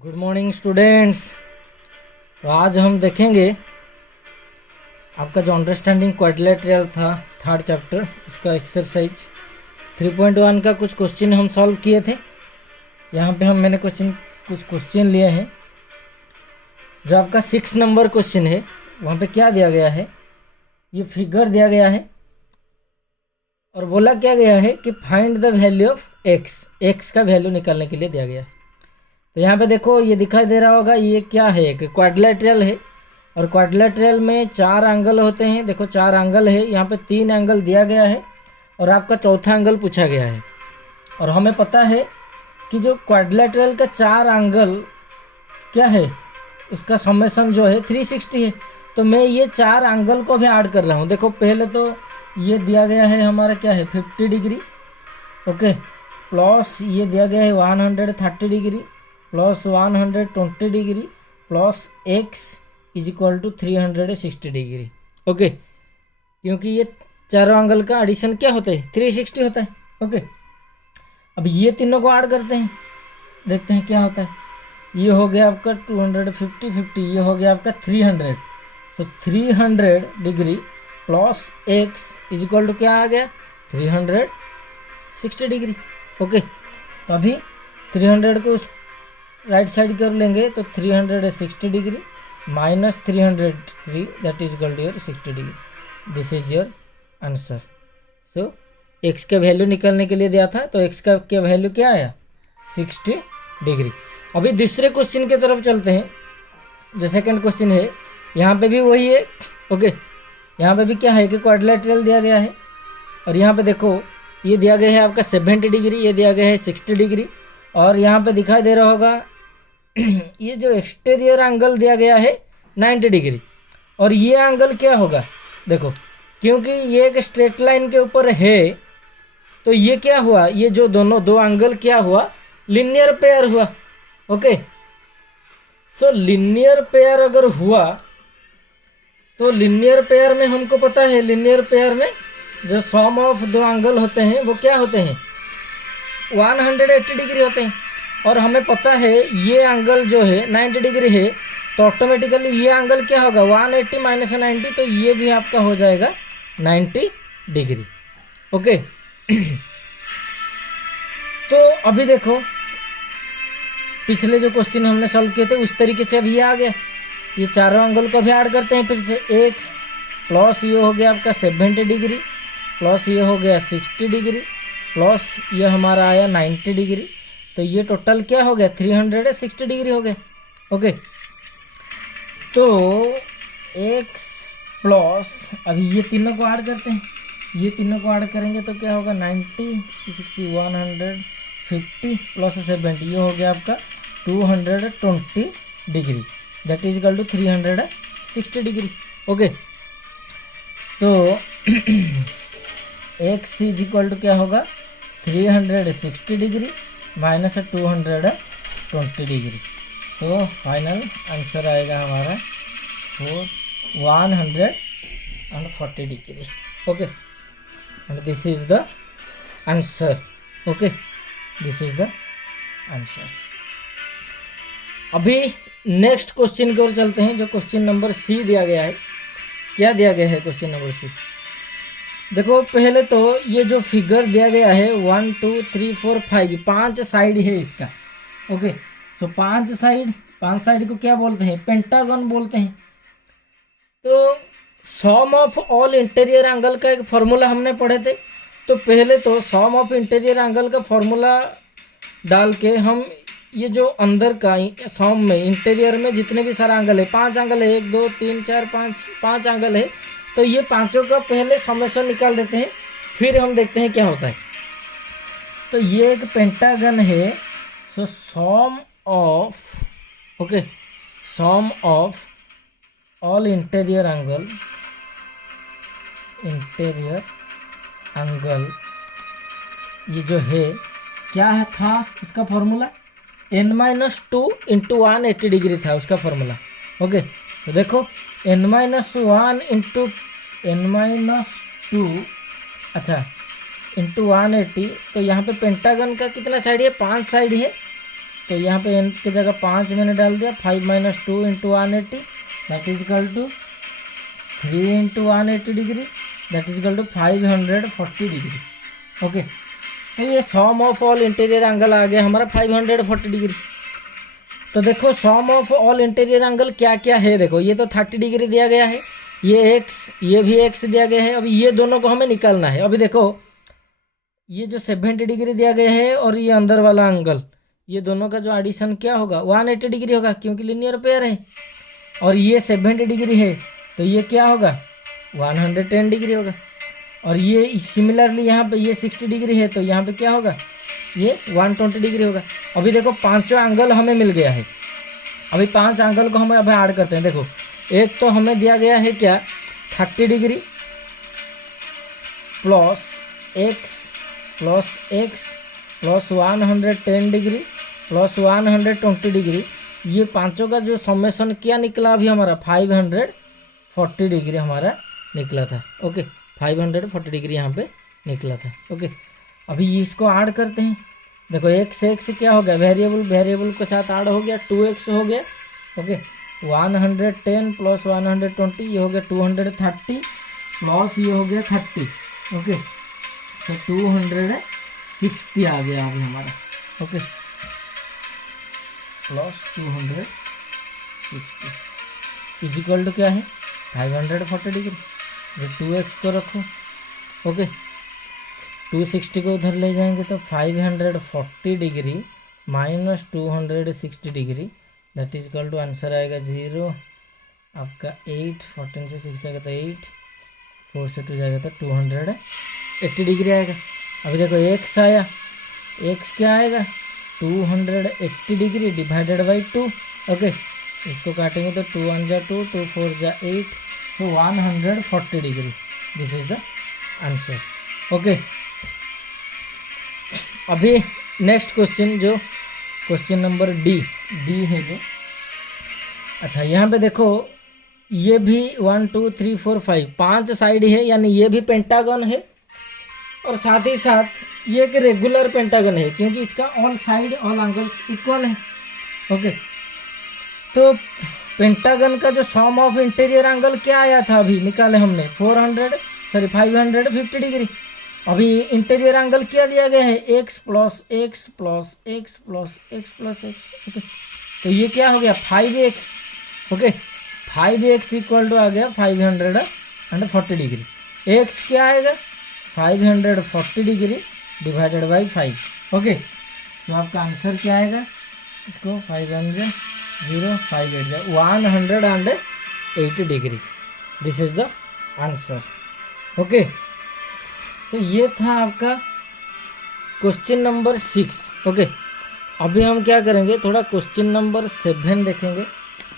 Good morning students. तो आज हम देखेंगे आपका जो अंडरस्टैंडिंग क्वाड्रिलेटरल था थर्ड चैप्टर, उसका एक्सरसाइज 3.1 का कुछ क्वेश्चन हम सॉल्व किए थे। यहाँ पे मैंने कुछ क्वेश्चन लिए हैं। जो आपका 6 नंबर क्वेश्चन है वहाँ पे क्या दिया गया है, ये फिगर दिया गया है और बोला क्या गया है कि find the value of x का वैल्यू निकालने के लिए दिया गया है। तो यहाँ पे देखो ये दिखाई दे रहा होगा, ये क्या है, एक क्वाड्रिलेटरल है और क्वाड्रिलेटरल में 4 एंगल होते हैं। देखो 4 एंगल है, यहाँ पे 3 एंगल दिया गया है और आपका चौथा एंगल पूछा गया है। और हमें पता है कि जो क्वाड्रिलेटरल का 4 एंगल क्या है, उसका समेशन जो है 360 है। तो मैं ये 4 एंगल को भी ऐड कर रहा हूँ। देखो पहले तो ये दिया गया है हमारा क्या है 50 डिग्री, ओके, प्लस ये दिया गया है 130 degree plus 120 degree plus x is equal to 360 degree, okay. क्योंकि ये चारों एंगल का एडिशन क्या होता है 360 होता है, ओके। अब ये तीनों को ऐड करते हैं, देखते हैं क्या होता है। ये हो गया आपका 250 50, ये हो गया आपका 300। So 300 degree plus x is equal to क्या आ गया 360 डिग्री, ओके। तो अभी 300 को उस राइट साइड कर लेंगे तो 360 degree minus 300 degree that is equal to your 60 degree. This is your answer. So X का वैल्यू निकालने के लिए दिया था, तो एक्स का क्या वैल्यू क्या आया 60 डिग्री। अभी दूसरे क्वेश्चन की तरफ चलते हैं। जो सेकंड क्वेश्चन है यहाँ पे भी वही है, ओके। यहाँ पे भी क्या है कि क्वाड्रिलेटरल दिया गया है और यहाँ पे देखो ये दिया गया है आपका 70 डिग्री, ये दिया गया है 60 डिग्री और यहाँ पे दिखाई दे रहा होगा ये जो एक्सटीरियर एंगल दिया गया है 90 डिग्री। और ये एंगल क्या होगा, देखो क्योंकि ये एक स्ट्रेट लाइन के ऊपर है तो ये क्या हुआ, ये जो दोनों दो एंगल क्या हुआ लिनियर पेयर हुआ, ओके। सो लिनियर पेयर अगर हुआ तो लिनियर पेयर में हमको पता है, लिनियर पेयर में जो सम ऑफ दो एंगल होते हैं वो क्या होते हैं 180 डिग्री होते हैं। और हमें पता है ये एंगल जो है 90 डिग्री है, तो ऑटोमेटिकली ये एंगल क्या होगा 180 माइनस 90, तो ये भी आपका हो जाएगा 90 डिग्री, ओके। तो अभी देखो पिछले जो क्वेश्चन हमने सॉल्व किए थे उस तरीके से अभी ये आ गया। ये चारों एंगल को भी ऐड करते हैं फिर से, x प्लस ये हो गया आपका 70 डिग्री प्लस ये हो गया 60 डिग्री प्लस ये हमारा आया 90 डिग्री। तो ये टोटल क्या हो गया 360 डिग्री हो गया, ओके। तो x प्लस अभी ये तीनों को ऐड करते हैं, ये तीनों को ऐड करेंगे तो क्या होगा 90 60 150 प्लस 70, ये हो गया आपका 220 degree that is equal to 360 degree, okay. तो x इज इक्वल टू क्या होगा 360 डिग्री माइनस 220 डिग्री। तो फाइनल आंसर आएगा हमारा 140 degree, okay. And this is the answer, okay, this is the answer. अभी नेक्स्ट क्वेश्चन की ओर चलते हैं, जो क्वेश्चन नंबर सी दिया गया है। क्या दिया गया है क्वेश्चन नंबर सी, देखो पहले तो ये जो फिगर दिया गया है 1 2 3 4 5 5 साइड है इसका, ओके। सो 5 साइड को क्या बोलते हैं पेंटागन बोलते हैं। तो सम ऑफ ऑल इंटीरियर एंगल का एक फॉर्मूला हमने पढ़े थे। तो पहले तो सम ऑफ इंटीरियर एंगल का फॉर्मूला डाल के हम ये जो अंदर का सम में इंटीरियर में जितने भी सारा एंगल है 5 एंगल है 1 2 3 4 5 एंगल है, तो ये पांचों का पहले समेशन निकाल देते हैं, फिर हम देखते हैं क्या होता है। तो ये एक पेंटागन है। So sum of, okay, sum of all interior angle ये जो है क्या है था इसका फॉर्मूला n-2 इंटू 180 डिग्री था उसका फॉर्मूला, ओके। तो देखो n-1 इंटू n-2 अच्छा इंटू 180, तो यहाँ पे पेंटागन का कितना साइड है 5 साइड है। तो यहाँ पे n की जगह 5 मैंने डाल दिया, 5 minus 2 into 180 that is equal to 3 into 180 degree that is equal to 540 degree. Okay, तो ये sum of all interior angle आ गया हमारा 540 डिग्री। तो देखो sum of all interior angle क्या क्या है, देखो ये तो 30 डिग्री दिया गया है, ये x, ये भी x दिया गया है। अभी ये दोनों को हमें निकालना है। अभी देखो ये जो 70 डिग्री दिया गया है और ये अंदर वाला एंगल, ये दोनों का जो एडिशन क्या होगा 180 डिग्री होगा क्योंकि लीनियर पेयर है। और ये 70 डिग्री है तो ये क्या होगा 110 डिग्री होगा। और ये सिमिलरली यहाँ पे ये 60 डिग्री है तो यहाँ पे क्या होगा ये 120 डिग्री होगा। अभी देखो पांचों एंगल हमें मिल गया है। अभी 5 एंगल को हम अभी ऐड करते हैं। देखो एक तो हमें दिया गया है क्या 30 degree plus x plus 110 degree plus 120 degree, ये पांचों का जो समेशन क्या निकला अभी हमारा 540 डिग्री हमारा निकला था। ओके, 540 डिग्री यहाँ पे निकला था। ओके, अभी इसको ऐड करते हैं। देखो x क्या हो गया वेरिएबल के साथ ऐड हो गया 2x हो गया। ओके, 110 प्लस 120 ये हो गया 230 प्लस ये हो गया 30। ओके, सो 260 आ गया अभी हमारा। Okay, plus 260 is equal to क्या है 540 डिग्री। 2x को रखो। ओके, 260 को उधर ले जाएंगे तो 540 degree minus 260 degree that is equal to answer आएगा 0 आपका 8। 14 से 6 जाएगा तो 8, 4 से 2 जाएगा तो 280 डिग्री आएगा। अभी देखो x आया, x क्या आएगा 280 डिग्री डिवाइडेड बाई 2। ओके, इसको काटेंगे तो 2 1 जा 2, 2 4 जा 8, सो 140 degree this is the answer. Okay, अभी नेक्स्ट क्वेश्चन जो क्वेश्चन नंबर डी है जो, अच्छा यहाँ पे देखो ये भी 1 2 3 4 5 5 साइड है यानी ये भी पेंटागन है और साथ ही साथ ये एक रेगुलर पेंटागन है क्योंकि इसका all side all angles equal है। ओके, तो पेंटागन का जो सम ऑफ इंटीरियर एंगल क्या आया था अभी निकाले हमने 550 डिग्री। अभी इंटीरियर एंगल क्या दिया गया है x plus x plus x plus x plus x. Okay, तो ये क्या हो गया 5x। Okay, 5x equal to आ गया 540 डिग्री। x क्या आएगा 540 डिग्री डिवाइडेड बाई 5। ओके, सो आपका आंसर क्या आएगा इसको 5 1 0 5 8 180 degree this is the answer. Okay, तो ये था आपका क्वेश्चन नंबर 6। ओके, अभी हम क्या करेंगे थोड़ा क्वेश्चन नंबर 7 देखेंगे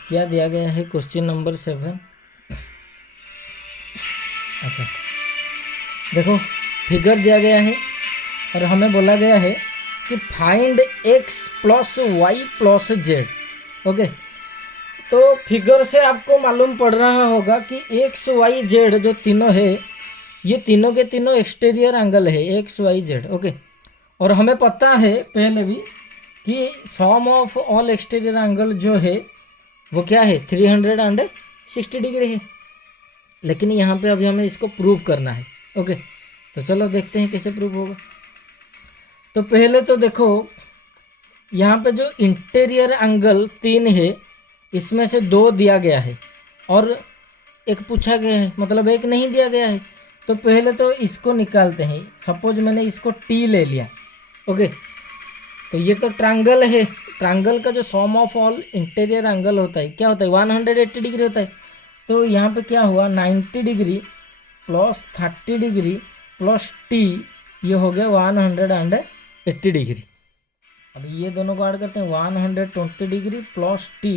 क्या दिया गया है क्वेश्चन नंबर 7। अच्छा देखो फिगर दिया गया है और हमें बोला गया है कि find x plus y plus z. Okay, तो फिगर से आपको मालूम पड़ रहा होगा कि x y z जो तीनों है ये तीनों के तीनों एक्सटीरियर एंगल है x y z। ओके, और हमें पता है पहले भी कि सम ऑफ ऑल एक्सटीरियर एंगल जो है वो क्या है 360 डिग्री है। लेकिन यहाँ पे अभी हमें इसको प्रूव करना है। ओके, तो चलो देखते हैं कैसे प्रूव होगा। तो पहले तो देखो यहाँ पे जो इंटीरियर एंगल 3 है इसमें से 2 दिया गया है और एक पूछा गया है, मतलब एक नहीं दिया गया है। तो पहले तो इसको निकालते हैं। सपोज मैंने इसको टी ले लिया। ओके, तो ये तो ट्रायंगल है। ट्रायंगल का जो sum of all interior angle होता है क्या होता है 180 डिग्री होता है। तो यहाँ पे क्या हुआ 90 degree plus 30 degree plus T ये हो गया 180 डिग्री। अभी ये दोनों को ऐड करते हैं 120 degree plus t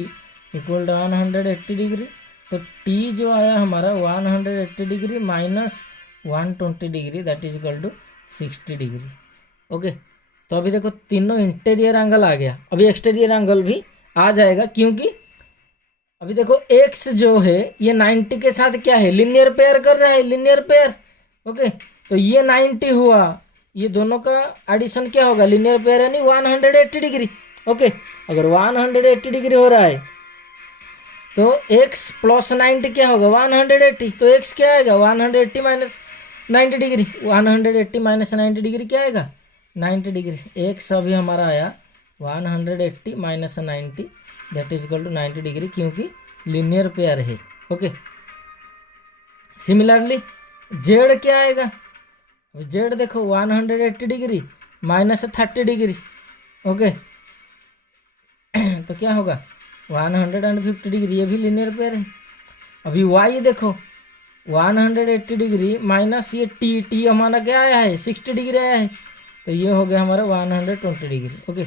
equal to 180 degree. तो टी जो आया हमारा 180 degree minus 120 degree that is equal to 60 degree. Okay, तो अभी देखो तीनों इंटीरियर एंगल आ गया। अभी एक्सटीरियर एंगल भी आ जाएगा क्योंकि अभी देखो x जो है ये 90 के साथ क्या है लीनियर पेयर कर रहा है, लीनियर पेयर। ओके, तो ये 90 हुआ, ये दोनों का एडिशन क्या होगा लीनियर पेयर यानी 180 डिग्री। ओके, अगर 180 डिग्री हो रहा है तो x प्लस 90 क्या होगा 180, तो x क्या आएगा 180 माइनस 90 डिग्री, 180 माइनस 90 डिग्री क्या आएगा 90 डिग्री। x अभी हमारा आया 180 minus 90 that is equal to 90 degree, क्योंकि लीनियर पेयर है। ओके, सिमिलरली z क्या आएगा, अब z देखो 180 डिग्री माइनस 30 डिग्री। ओके तो क्या होगा 150 डिग्री, ये भी लीनियर पेयर है। अभी y देखो 180 डिग्री माइनस ये t हमारा क्या आया है 60 डिग्री आया है, तो ये हो गया हमारा 120 डिग्री। ओके,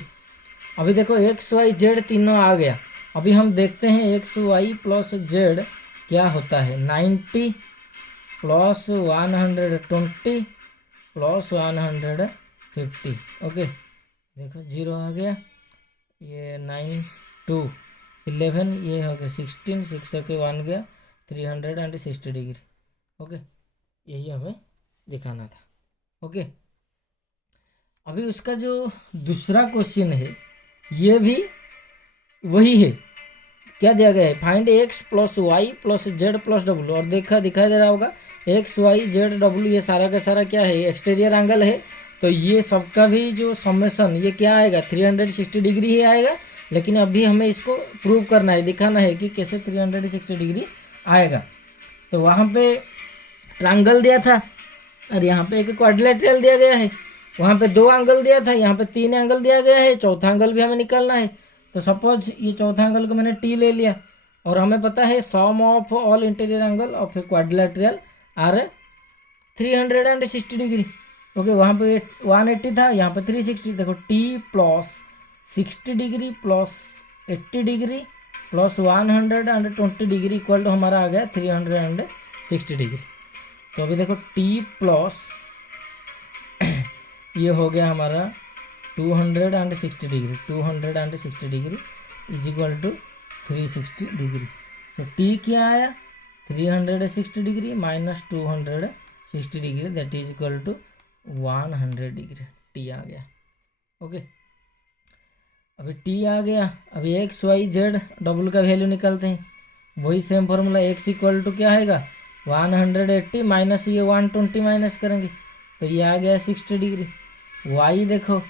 अभी देखो x y z तीनों आ गया। अभी हम देखते हैं x y प्लस z क्या होता है, 90 प्लस 120 प्लस 150। ओके देखो 0 आ गया, ये 9 2 11, ये हो गया 16, 6 के 1 गया 360 डिग्री। ओके, यही हमें दिखाना था। ओके, अभी उसका जो दूसरा क्वेश्चन है ये भी वही है, क्या दिया गया है, find x plus y plus z plus डब्ल्यू, और दिखाई दे रहा होगा x y z w ये सारा का सारा क्या है एक्सटीरियर एंगल है, तो ये सबका भी जो समेसन ये क्या आएगा 360 डिग्री ही आएगा। लेकिन अभी हमें इसको प्रूव करना है, दिखाना है कि कैसे 360 डिग्री आएगा। तो वहाँ पे ट्रायंगल दिया था और यहाँ पे एक क्वाड्रिलेटरल दिया गया है, वहाँ पे 2 एंगल दिया था, यहाँ पे 3 एंगल दिया गया है, चौथा एंगल भी हमें निकालना है। तो सपोज ये चौथा एंगल को मैंने टी ले लिया, और हमें पता है sum of all interior angle of a quadrilateral are 360 degree. Okay, वहाँ पे 180 था, यहाँ पे 360। देखो T plus 60 degree plus 80 degree plus 120 degree equal to हमारा आ गया 360 डिग्री। तो अभी देखो टी प्लस ये हो गया हमारा 260 degree, 260 degree is equal to 360 degree. So T क्या आया 360 degree minus 260 degree that is equal to 100 degree, T आ गया। ओके, अभी टी आ गया, अभी एक्स वाई जेड डब्ल्यू का वैल्यू निकालते हैं, वही same formula X equal to क्या आएगा 180 माइनस ये 120 माइनस करेंगे तो ये आ गया 60 डिग्री। वाई देखो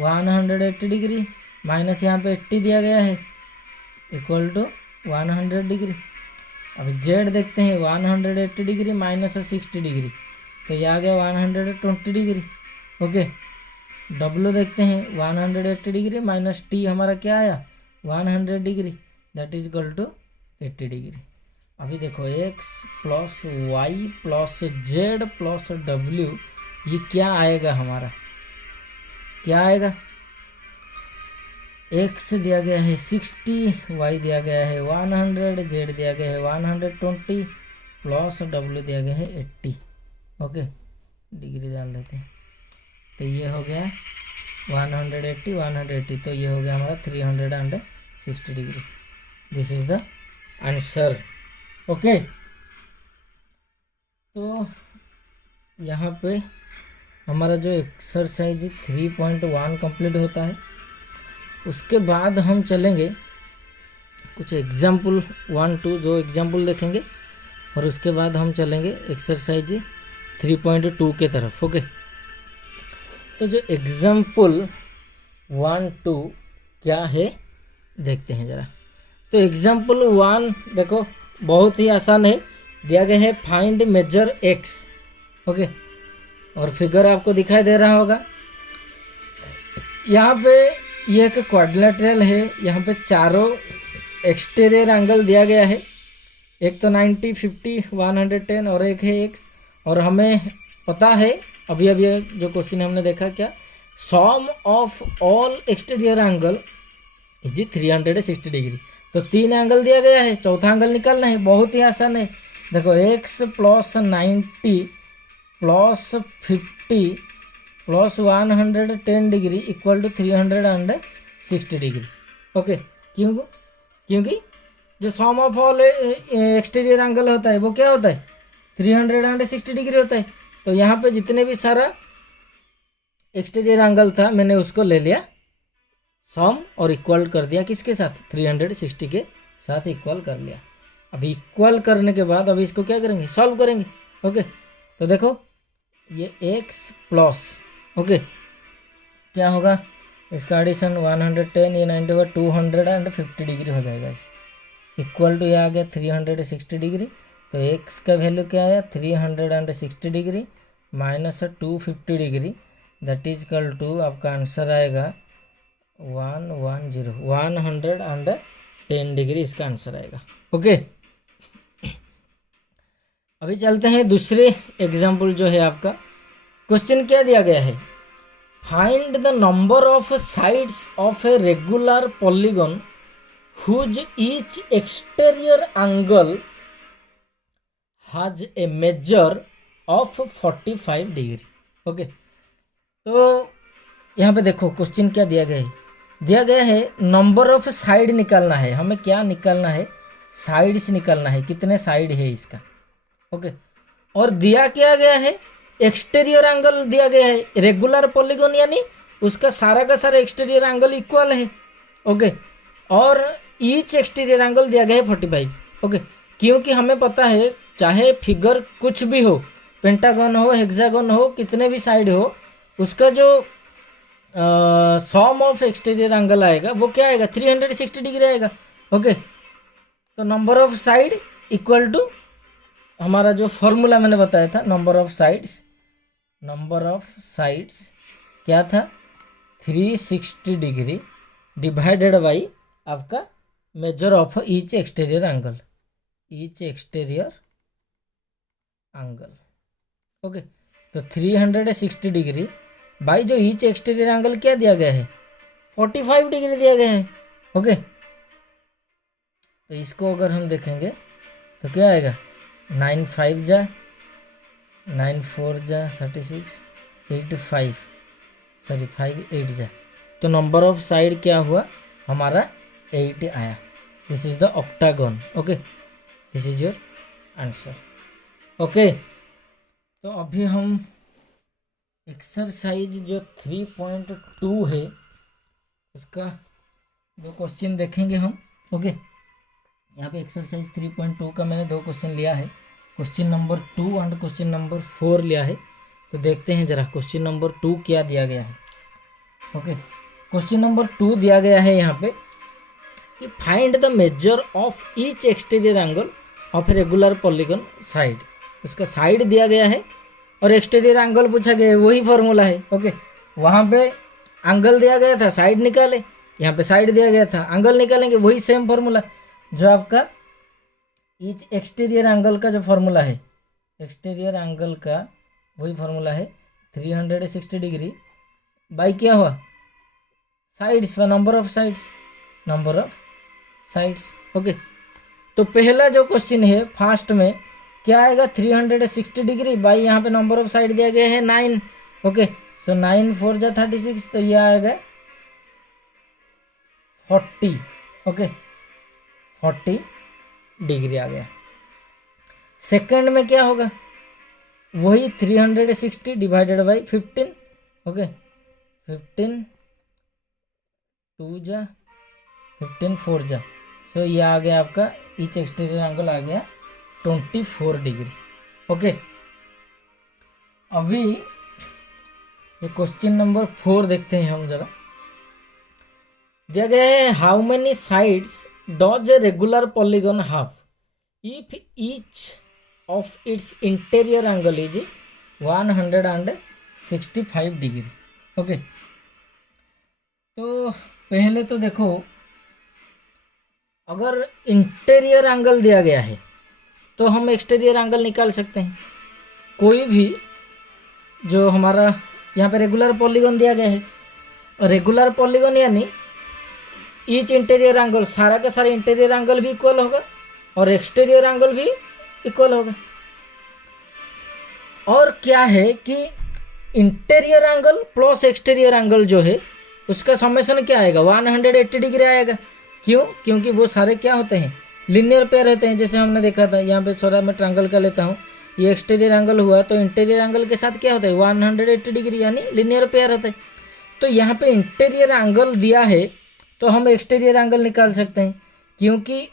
180 डिग्री माइनस यहाँ पे 80 दिया गया है इक्वल टू 100 डिग्री। अब जेड देखते हैं 180 डिग्री माइनस 60 डिग्री तो ये आ गया 120 डिग्री। ओके, डब्ल्यू देखते हैं 180 डिग्री माइनस टी हमारा क्या आया 100 degree that is equal to 80 degree. अभी देखो x plus y plus z plus डब्ल्यू ये क्या आएगा हमारा, क्या आएगा, x दिया गया है 60, y दिया गया है 100, z दिया गया है 120 प्लस w दिया गया है 80। ओके, डिग्री डाल देते हैं तो ये हो गया 180 180, तो ये हो गया हमारा 360 degree. This is the answer. Okay, तो यहाँ पे हमारा जो एक्सरसाइज 3.1 कंप्लीट होता है, उसके बाद हम चलेंगे कुछ एग्जाम्पल 1 2 जो एग्जाम्पल देखेंगे और उसके बाद हम चलेंगे एक्सरसाइज 3.2 के तरफ। ओके, तो जो एग्जाम्पल 1 2 क्या है देखते हैं ज़रा। तो एग्जाम्पल 1 देखो बहुत ही आसान है, दिया गया है फाइंड मेजर एक्स। ओके, और फिगर आपको दिखाई दे रहा होगा, यहाँ पे ये एक क्वाड्रिलेटरल है, यहाँ पे चारों एक्सटीरियर एंगल दिया गया है, एक तो 90 50 110 और एक है एक्स। और हमें पता है अभी अभी जो क्वेश्चन हमने देखा क्या, sum of all exterior angle is 360 degree. तो 3 एंगल दिया गया है, चौथा एंगल निकालना है, बहुत ही आसान है। देखो x plus 90 plus 50 plus 110 degree equal to 360 degree. Okay, क्योंकि जो sum of all exterior angle होता है वो क्या होता है 360 डिग्री होता है। तो यहाँ पे जितने भी सारा एक्सटीरियर एंगल था मैंने उसको ले लिया सम और इक्वल कर दिया किसके साथ, 360 के साथ इक्वल कर लिया। अभी इक्वल करने के बाद अभी इसको क्या करेंगे, सॉल्व करेंगे। ओके, तो देखो ये x प्लस, ओके क्या होगा, इसका एडिशन 110, ये 90 होगा, 250 डिग्री हो जाएगा। इस इक्वल टू ये आ गया 360 डिग्री, तो x का वैल्यू क्या आया 360 degree minus 250 degree, that is equal to आपका आंसर आएगा 110 डिग्री इसका आंसर आएगा। ओके, अभी चलते हैं दूसरे एग्जाम्पल जो है आपका। क्वेश्चन क्या दिया गया है, find the number of sides of a regular polygon whose each exterior angle has a measure of 45 degree. Okay, तो यहाँ पे देखो क्वेश्चन क्या दिया गया है, दिया गया है नंबर ऑफ साइड निकालना है हमें। क्या निकालना है, साइड्स निकालना है, कितने साइड है इसका। ओके, और दिया क्या गया है, एक्सटीरियर एंगल दिया गया है। रेगुलर पॉलीगन यानी उसका सारा का सारा एक्सटीरियर एंगल इक्वल है। ओके, और ईच एक्सटीरियर एंगल दिया गया है 45। ओके, क्योंकि हमें पता है चाहे फिगर कुछ भी हो, पेंटागन हो, हेक्सागन हो, कितने भी साइड हो, उसका जो सम ऑफ एक्सटीरियर एंगल आएगा वो क्या आएगा, 360 डिग्री आएगा। ओके, तो number of side equal to हमारा जो फॉर्मूला मैंने बताया था, नंबर ऑफ साइड्स क्या था 360 डिग्री डिवाइडेड बाई आपका measure of each exterior angle, okay, तो 360 डिग्री बाई जो ईच एक्सटीरियर एंगल क्या दिया गया है 45 डिग्री दिया गया है। ओके, तो इसको अगर हम देखेंगे तो क्या आएगा 9 5 जा 9 4 जा 36 8 5 जा, तो नंबर ऑफ साइड क्या हुआ हमारा 8 आया। This is the octagon. Okay, this is your answer. Okay, तो अभी हम एक्सरसाइज जो 3.2 है उसका दो क्वेश्चन देखेंगे हम। ओके, यहाँ पे एक्सरसाइज 3.2 का मैंने दो क्वेश्चन लिया है, question number 2 and question number 4 लिया है। तो देखते हैं जरा क्वेश्चन नंबर 2 क्या दिया गया है। ओके, क्वेश्चन नंबर 2 दिया गया है यहाँ पे कि find the measure of each exterior angle of a regular polygon side. उसका साइड दिया गया है और एक्सटीरियर एंगल पूछा गया है, वही फॉर्मूला है। ओके, वहाँ पे एंगल दिया गया था, साइड निकाले, यहाँ पे साइड दिया गया था, एंगल निकालेंगे, वही सेम फॉर्मूला जो आपका ईच एक्सटीरियर एंगल का जो फॉर्मूला है, एक्सटीरियर एंगल का वही फॉर्मूला है 360 डिग्री बाई क्या हुआ sides, number of sides. Okay, तो पहला जो क्वेश्चन है फर्स्ट में क्या आएगा 360 डिग्री बाई यहाँ पे नंबर ऑफ साइड दिया गया है 9। ओके, सो 9 4 जा 36, तो यह आएगा 40। ओके, 40 डिग्री आ गया। सेकंड में क्या होगा, वही 360 डिवाइडेड बाई 15। ओके, 15 2 जा 15 4 जा, सो ये आ गया आपका ईच एक्सटीरियर एंगल आ गया 24 डिग्री। ओके, अभी ये क्वेश्चन नंबर 4 देखते हैं हम जरा। दिया गया है how many sides does a regular polygon have if each of its interior angle is 165 degree. Okay, तो पहले तो देखो अगर इंटीरियर एंगल दिया गया है तो हम एक्सटीरियर एंगल निकाल सकते हैं। कोई भी जो हमारा यहाँ पे रेगुलर पॉलीगन दिया गया है, रेगुलर पॉलीगन यानी ईच इंटीरियर एंगल, सारा का सारा इंटीरियर एंगल भी इक्वल होगा और एक्सटीरियर एंगल भी इक्वल होगा। और क्या है कि interior angle plus exterior angle जो है उसका समेशन क्या आएगा 180 डिग्री आएगा। क्यों, क्योंकि वो सारे क्या होते हैं लीनियर पेयर रहते हैं। जैसे हमने देखा था यहाँ पे थोड़ा मैं ट्रायंगल का लेता हूँ, ये एक्सटीरियर एंगल हुआ तो इंटीरियर एंगल के साथ क्या होता है 180 डिग्री यानी लीनियर पेयर होता है। तो यहाँ पे इंटीरियर एंगल दिया है तो हम एक्सटीरियर एंगल निकाल सकते हैं, क्योंकि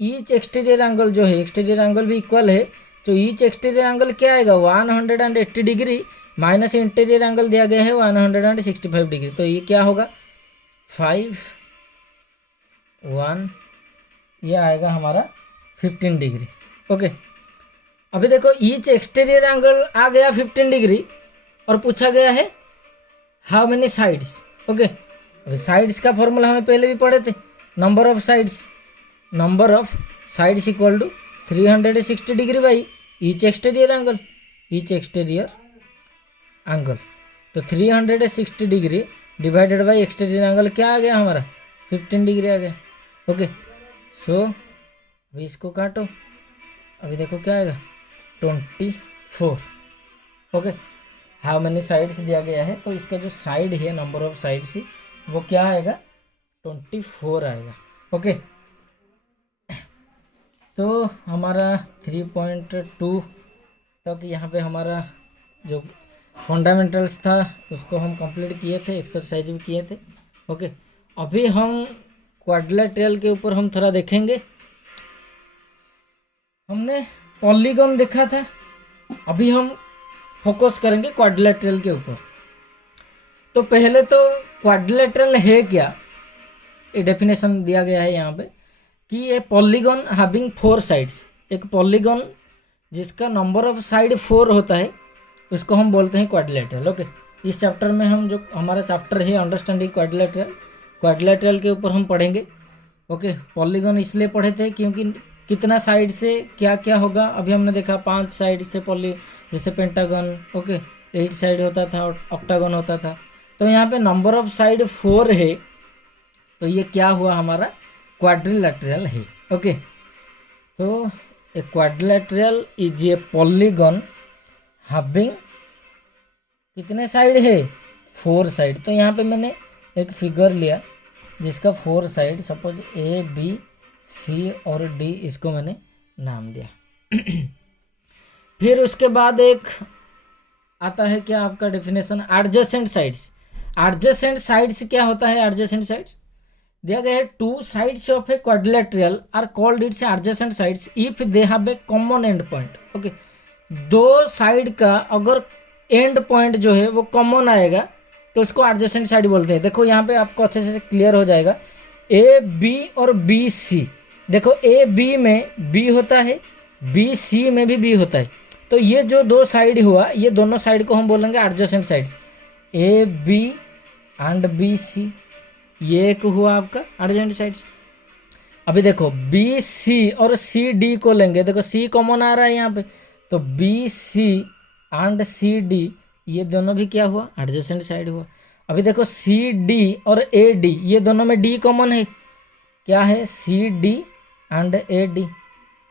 ईच एक्सटीरियर एंगल जो है, एक्सटीरियर एंगल भी इक्वल है, तो ईच एक्सटीरियर एंगल क्या आएगा 180 डिग्री माइनस इंटीरियर एंगल दिया गया है 165 डिग्री, तो ये क्या होगा 5 1, ये आएगा हमारा 15 डिग्री। ओके, अभी देखो ईच एक्सटीरियर एंगल आ गया 15 डिग्री और पूछा गया है हाउ मेनी साइड्स। ओके, अभी साइड्स का फॉर्मूला हमें पहले भी पढ़े थे, number of sides equal to 360 degree by each exterior angle, तो 360 degree divided by exterior angle क्या आ गया हमारा 15 डिग्री आ गया। ओके, सो अभी इसको काटो, अभी देखो क्या आएगा 24। ओके, हाउ मेनी साइड्स दिया गया है, तो इसका जो साइड है नंबर ऑफ साइड्स वो क्या आएगा 24 आएगा। ओके, तो हमारा 3.2 तक यहाँ पे हमारा जो फंडामेंटल्स था उसको हम कंप्लीट किए थे, एक्सरसाइज भी किए थे। ओके, अभी हम क्वाड्रिलेटरल के ऊपर हम थोड़ा देखेंगे। हमने पॉलीगॉन देखा था, अभी हम फोकस करेंगे क्वाड्रिलेटरल के ऊपर। तो पहले तो क्वाड्रिलेटरल है क्या, ये डेफिनेशन दिया गया है यहाँ पे कि ये पॉलीगॉन हैविंग 4 साइड्स, एक पॉलीगॉन जिसका नंबर ऑफ साइड 4 होता है उसको हम बोलते हैं क्वाड्रिलेटरल। ओके, इस चैप्टर में हम जो हमारा चैप्टर है अंडरस्टैंडिंग क्वाड्रिलेटरल के ऊपर हम पढ़ेंगे। ओके, पॉलीगॉन इसलिए पढ़े थे क्योंकि कितना साइड से क्या क्या होगा, अभी हमने देखा 5 साइड से जैसे पेंटागन। ओके, 8 साइड होता था, ऑक्टागन होता था, तो यहाँ पे नंबर ऑफ साइड 4 है, तो ये क्या हुआ हमारा क्वाड्रिलेटरल है। ओके, तो a quadrilateral is a polygon having कितने साइड है 4 साइड। तो यहाँ पे मैंने एक फिगर लिया जिसका 4 side, suppose A B C और डी, इसको मैंने नाम दिया। फिर उसके बाद एक आता है क्या आपका definition adjacent sides. Adjacent sides क्या होता है, एडजेसेंट साइड्स दिया गया है 2 sides of a quadrilateral are called its adjacent sides if they have a common end point. Okay, 2 side का अगर एंड पॉइंट जो है वो कॉमन आएगा तो उसको एडजेसेंट साइड बोलते हैं। देखो यहाँ पे आपको अच्छे से क्लियर हो जाएगा, ए बी और बी सी, देखो ए बी में बी होता है, बी सी में भी बी होता है, तो ये जो 2 साइड हुआ, ये दोनों साइड को हम बोलेंगे adjacent sides, A B and B C, ये एक हुआ आपका एडजेसेंट साइड्स। अभी देखो बी सी और सी डी को लेंगे, देखो सी कॉमन आ रहा है यहाँ पे, तो B C and C D ये दोनों भी क्या हुआ एडजेसेंट साइड हुआ। अभी देखो सी डी और ए डी, ये दोनों में डी कॉमन है, क्या है C D and A D,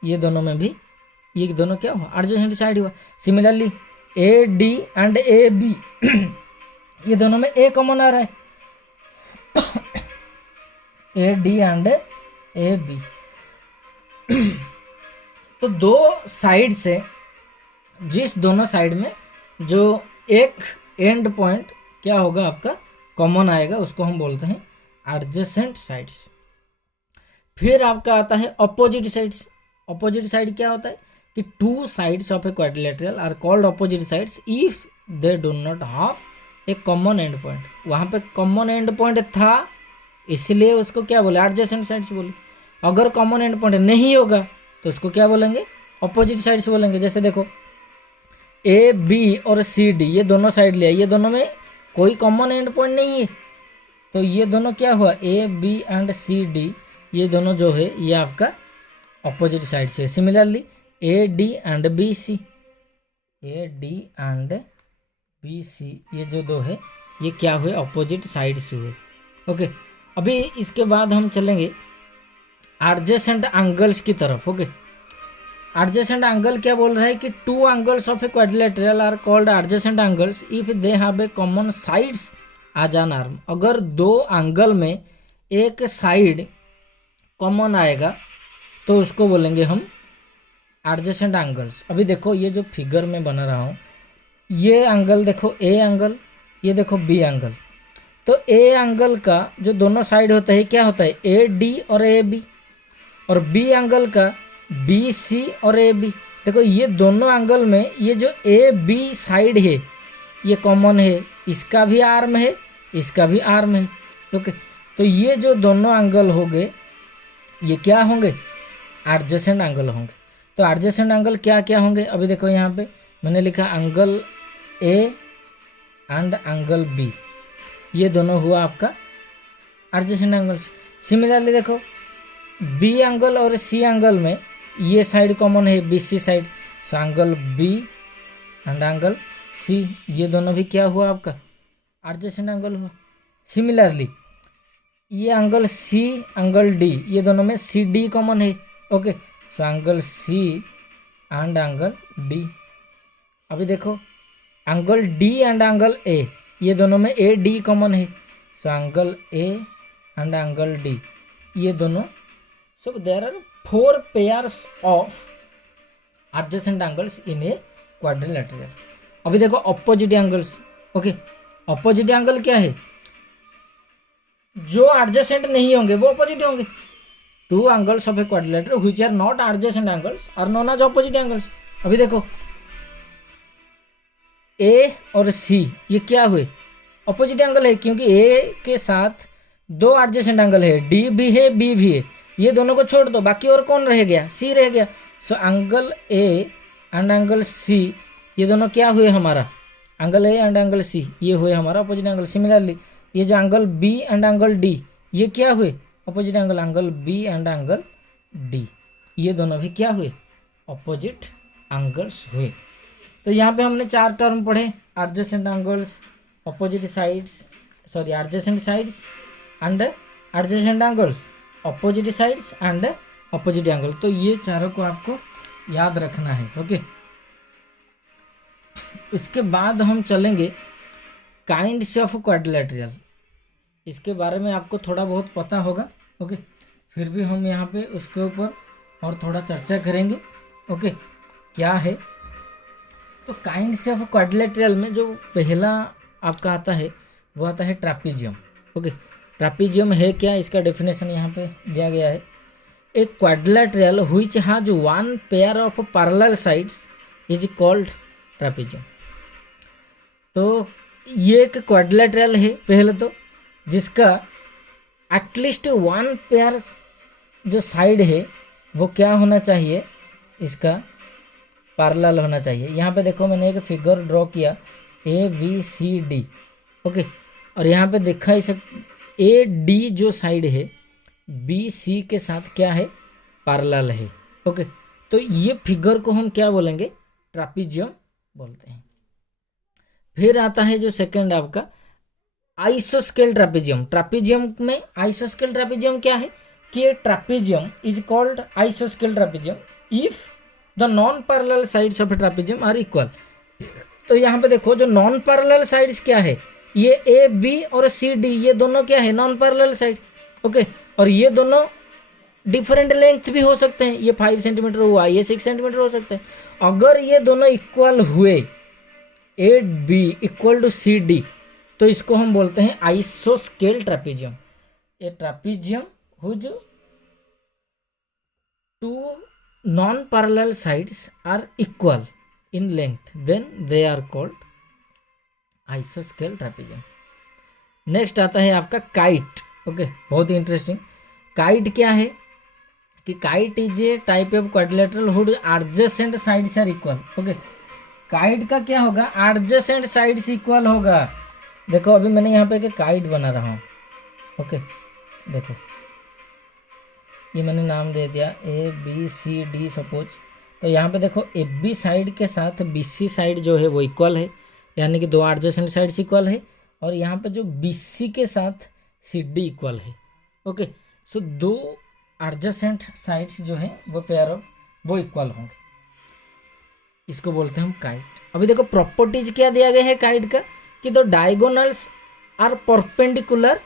ये दोनों में भी ये दोनों क्या हुआ एडजेसेंट साइड हुआ। Similarly A D and A B ये दोनों में ए कॉमन आ रहा है, A D and A B. तो 2 साइड से जिस दोनों साइड में जो एक एंड पॉइंट क्या होगा आपका कॉमन आएगा उसको हम बोलते हैं एडजेसेंट साइड्स। फिर आपका आता है अपोजिट साइड्स। अपोजिट साइड क्या होता है कि 2 sides of a quadrilateral are called opposite sides if they do not have a common end point. वहाँ पे कॉमन एंड पॉइंट था इसलिए उसको क्या बोले एडजेसेंट साइड्स बोले। अगर कॉमन एंड पॉइंट नहीं होगा तो उसको क्या बोलेंगे अपोजिट साइड्स बोलेंगे। जैसे देखो ए बी और सी डी ये दोनों साइड लिया, ये दोनों में कोई कॉमन एंड पॉइंट नहीं है, तो ये दोनों क्या हुआ A B and C D, ये दोनों जो है ये आपका अपोजिट साइड से। Similarly A D and B C, A D and B C ये जो 2 है ये क्या हुए अपोजिट साइड से हुए। ओके, अभी इसके बाद हम चलेंगे एडजेसेंट एंगल्स की तरफ। ओके, एडजेसेंट एंगल क्या बोल रहा है कि 2 angles of a quadrilateral are called adjacent angles if they have a common sides as an arm. अगर 2 एंगल में एक साइड कॉमन आएगा तो उसको बोलेंगे हम एडजेसेंट एंगल्स। अभी देखो ये जो फिगर में बना रहा हूँ, ये एंगल देखो ए एंगल, ये देखो बी एंगल। तो ए एंगल का जो दोनों साइड होता है क्या होता है, ए डी और ए बी, और बी एंगल का बी सी और ए बी। देखो ये दोनों एंगल में ये जो ए बी साइड है ये कॉमन है, इसका भी आर्म है, इसका भी आर्म है। ओके, तो ये जो दोनों एंगल होंगे ये क्या होंगे, एडजेसेंट एंगल होंगे। तो एडजेसेंट एंगल क्या क्या होंगे, अभी देखो यहाँ पे मैंने लिखा angle A and angle B, ये दोनों हुआ आपका एडजेसेंट एंगल्स। सिमिलरली देखो बी एंगल और सी एंगल में ये साइड कॉमन है, B C side, so angle B and angle C, ये दोनों भी क्या हुआ आपका एडजेसेंट एंगल हुआ। सिमिलरली ये एंगल सी एंगल डी, ये दोनों में सी डी कॉमन है। Okay, so angle C and angle D. अभी देखो angle D and angle A, ये दोनों में ए डी कॉमन है, so angle A and angle D, ये दोनों। So there are 4 pairs of adjacent angles in a quadrilateral. अभी देखो opposite angles. Okay, opposite angle क्या है, जो एडजेसेंट नहीं होंगे वो ऑपोजिट होंगे। 2 angles of a quadrilateral which are not adjacent angles are known as opposite angles. अभी देखो ए और सी ये क्या हुए, ऑपोजिट एंगल है, क्योंकि ए के साथ 2 एडजेसेंट एंगल है, डी भी है बी भी है, ये दोनों को छोड़ दो, बाकी और कौन रह गया, सी रह गया। So angle A and angle C, ये दोनों क्या हुए हमारा, angle A and angle C, ये हुए हमारा अपोजिट एंगल। सिमिलरली ये जो angle B and angle D, ये क्या हुए opposite angle, angle B and angle D, ये दोनों भी क्या हुए अपोजिट एंगल्स हुए। तो यहाँ पे हमने 4 टर्म पढ़े, adjacent angles, opposite sides, sorry adjacent sides and adjacent angles, opposite sides and opposite angle. तो ये चारों को आपको याद रखना है। ओके, इसके बाद हम चलेंगे काइंड्स ऑफ क्वाड्रिलेटरल, इसके बारे में आपको थोड़ा बहुत पता होगा। ओके, फिर भी हम यहाँ पे उसके ऊपर और थोड़ा चर्चा करेंगे। ओके, क्या है, तो काइंड्स ऑफ क्वाड्रिलेटरल में जो पहला आपका आता है वो आता है ट्रापीजियम। ओके, ट्रापीजियम है क्या, इसका डेफिनेशन यहाँ पे दिया गया है, एक quadrilateral which has 1 pair of parallel sides is called trapezium. तो ये एक क्वाड्रिलेटरल है पहले तो, जिसका एटलीस्ट 1 पेयर जो साइड है वो क्या होना चाहिए, इसका पैरेलल होना चाहिए। यहाँ पे देखो मैंने एक फिगर ड्रॉ किया, A B C D. Okay, और यहाँ पे देखा ही ए डी जो साइड है बी सी के साथ क्या है, पैरेलल है। ओके, तो ये फिगर को हम क्या बोलेंगे, ट्रापीजियम बोलते हैं। फिर आता है जो सेकंड आपका आइसोस्केल ट्रापीजियम। ट्रापीजियम में आइसोस्केल ट्रापीजियम क्या है कि ये ट्रापीजियम इज कॉल्ड आइसोस्केल trapezium if the non parallel sides of trapezium are equal. तो यहाँ पे देखो जो नॉन पैरेलल साइड्स क्या है, ये ए बी और सी डी, ये दोनों क्या है नॉन पैरेलल साइड। ओके, और ये दोनों डिफरेंट लेंथ भी हो सकते हैं, ये 5 सेंटीमीटर हुआ, ये 6 सेंटीमीटर हो सकते हैं। अगर ये दोनों इक्वल हुए, A B equal to C D, तो इसको हम बोलते हैं आइसोस्केल trapezium. A trapezium whose 2 non parallel sides are equal in length, then they are called आइसोस्केल ट्रापीजियम। नेक्स्ट आता है आपका काइट। ओके, बहुत ही इंटरेस्टिंग। काइट क्या है कि kite is a type of quadrilateral whose adjacent sides are equal. Okay, kite का क्या होगा, एडजेसेंट साइड्स इक्वल होगा। देखो अभी मैंने यहाँ पे एक काइट बना रहा हूँ। ओके, देखो ये मैंने नाम दे दिया A B C D suppose. तो यहाँ पे देखो ए बी साइड के साथ बी सी साइड जो है वो इक्वल है, यानी कि 2 एडजेसेंट साइड्स इक्वल है, और यहाँ पे जो बी सी के साथ सी डी इक्वल है। ओके, सो 2 एडजेसेंट साइड्स जो है वो पेयर ऑफ वो इक्वल होंगे, इसको बोलते हैं हम काइट। अभी देखो प्रॉपर्टीज क्या दिया गया है काइट का कि the diagonals are perpendicular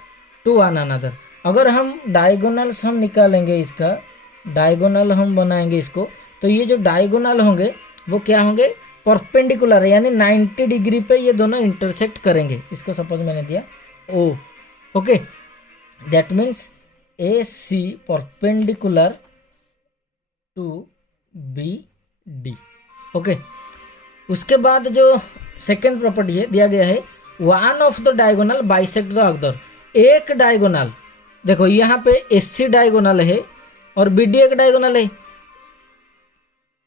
to one another. अगर हम डायगोनल्स हम निकालेंगे, इसका डायगोनल हम बनाएंगे इसको, तो ये जो डायगोनल होंगे वो क्या होंगे, परपेंडिकुलर है, यानी 90 डिग्री पे ये दोनों इंटरसेक्ट करेंगे। इसको सपोज मैंने दिया O, okay, that means A C perpendicular to B D. Okay, उसके बाद जो सेकेंड प्रॉपर्टी है दिया गया है, one of the diagonal bisect the other. एक डायगोनल, देखो यहाँ पे एस सी डायगोनल है और बी डी एक डायगोनल है,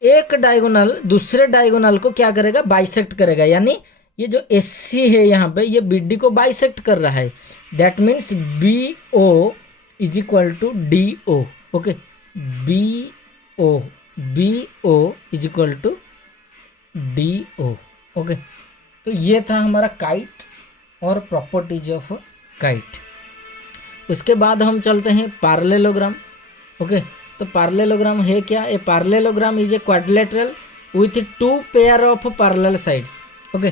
एक डायगोनल दूसरे डायगोनल को क्या करेगा, बाइसेक्ट करेगा। यानी ये जो एस सी है यहाँ पे, ये बी डी को बाइसेक्ट कर रहा है। That means B O is equal to D O. Okay, B O is equal to D O. Okay, तो ये था हमारा काइट और प्रॉपर्टीज ऑफ काइट। उसके बाद हम चलते हैं पैरेललोग्राम। ओके, तो पैरेललोग्राम है क्या? A parallelogram is a quadrilateral with 2 pair of parallel sides. Okay,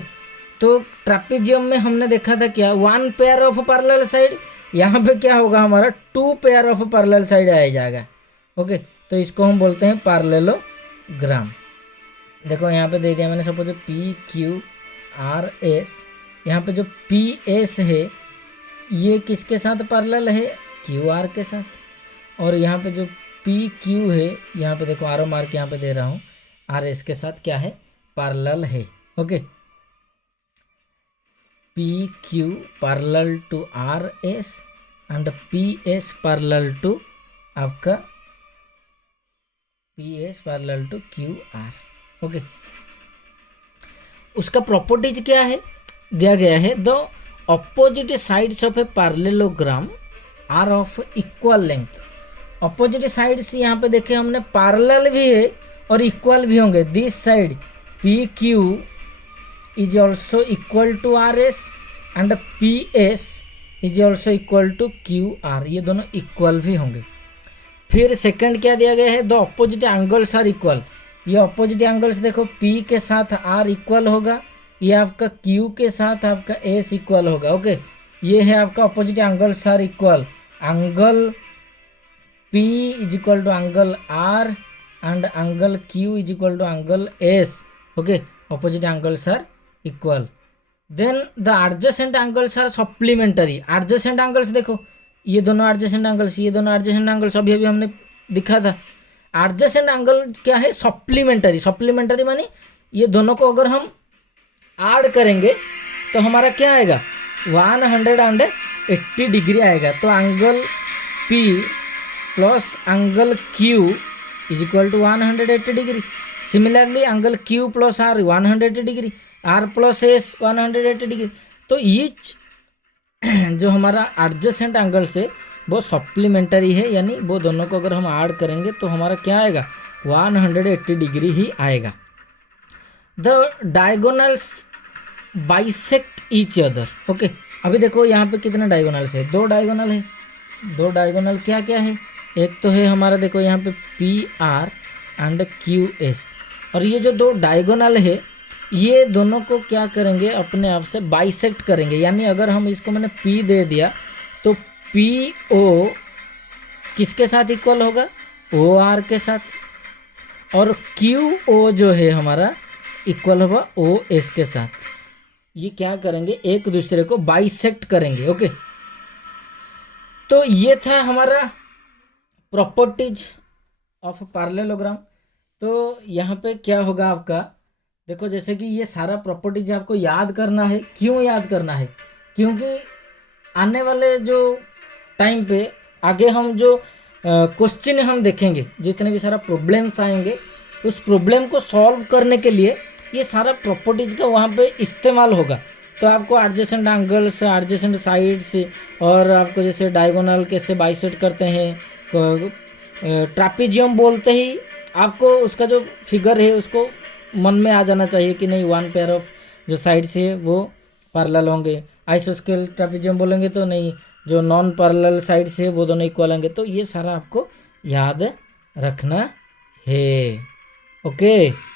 तो ट्रापेजियम में हमने देखा था क्या, 1 पेयर ऑफ पैरेलल साइड, यहाँ पे क्या होगा हमारा 2 पेयर ऑफ पैरेलल साइड आ जाएगा। ओके, तो इसको हम बोलते हैं पैरेललोग्राम। देखो यहाँ पे दे दिया मैंने, suppose P Q R S, यहाँ पे जो पी एस है ये किसके साथ पैरेलल है, क्यू आर के साथ, और यहाँ पे जो पी क्यू है, यहाँ पे देखो आरो मार्क यहाँ पे दे रहा हूँ, आर एस के साथ क्या है, पैरेलल है। Okay, P Q parallel to R S and P S parallel to आपका P S parallel to Q R. Okay, उसका प्रॉपर्टीज क्या है दिया गया है, the opposite sides of a parallelogram are of equal length. Opposite sides यहाँ पे देखे हमने, पैरेलल भी है और इक्वल भी होंगे। This side P Q is also equal to R S and P S is also equal to Q R, ये दोनों इक्वल भी होंगे। फिर सेकंड क्या दिया गया है, the opposite angles are equal. ये ऑपोजिट एंगल्स देखो, P के साथ R इक्वल होगा, ये आपका Q के साथ आपका S इक्वल होगा। ओके, ये है आपका opposite angles are equal. Angle P is equal to angle R and angle Q is equal to angle S। Okay, opposite angles are equal. Then the adjacent angles are supplementary. Adjacent angles देखो, ये दोनों adjacent angles, ये दोनों adjacent angles अभी अभी हमने दिखा था। एडजेसेंट एंगल क्या है, सप्लीमेंटरी। सप्लीमेंटरी मानी ये दोनों को अगर हम ऐड करेंगे तो हमारा क्या आएगा, 180 डिग्री आएगा। तो angle P plus angle Q is equal to 180 degree. Similarly angle Q plus R 180 degree, R plus S 180 degree. तो ईच जो हमारा एडजेसेंट एंगल्स है वो सप्लीमेंटरी है, यानी वो दोनों को अगर हम ऐड करेंगे तो हमारा क्या आएगा, 180 डिग्री ही आएगा। The diagonals bisect each other. Okay, अभी देखो यहाँ पे कितने डायगोनल्स है, 2 डायगोनल है। 2 डायगोनल क्या क्या है, एक तो है हमारा देखो यहाँ पे P R and Q S, और ये जो 2 डायगोनल है ये दोनों को क्या करेंगे, अपने आप से बाइसेक्ट करेंगे। यानी अगर हम इसको मैंने P दे दिया तो पी ओ किसके साथ इक्वल होगा, ओ आर के साथ, और क्यू ओ जो है हमारा इक्वल होगा ओ एस के साथ। ये क्या करेंगे, एक दूसरे को बाइसेक्ट करेंगे। ओके, तो ये था हमारा प्रॉपर्टीज ऑफ पैरेललोग्राम। तो यहाँ पे क्या होगा आपका, देखो जैसे कि ये सारा प्रॉपर्टीज आपको याद करना है। क्यों याद करना है, क्योंकि आने वाले जो टाइम पे आगे हम जो क्वेश्चन हम देखेंगे, जितने भी सारा प्रॉब्लम्स आएंगे, उस प्रॉब्लम को सॉल्व करने के लिए ये सारा प्रॉपर्टीज का वहाँ पे इस्तेमाल होगा। तो आपको एडजेसेंट एंगल्स, एडजेसेंट साइड्स, और आपको जैसे डायगोनल कैसे बाइसेक्ट करते हैं, ट्रापेजियम बोलते ही आपको उसका जो फिगर है उसको मन में आ जाना चाहिए कि नहीं, 1 पेयर ऑफ जो साइड्स है वो पैरेलल होंगे। आइसोस्केल ट्रापेजियम बोलेंगे तो नहीं, जो नॉन पैरेलल साइड्स है वो दोनों इक्वल होंगे। तो ये सारा आपको याद रखना है। ओके।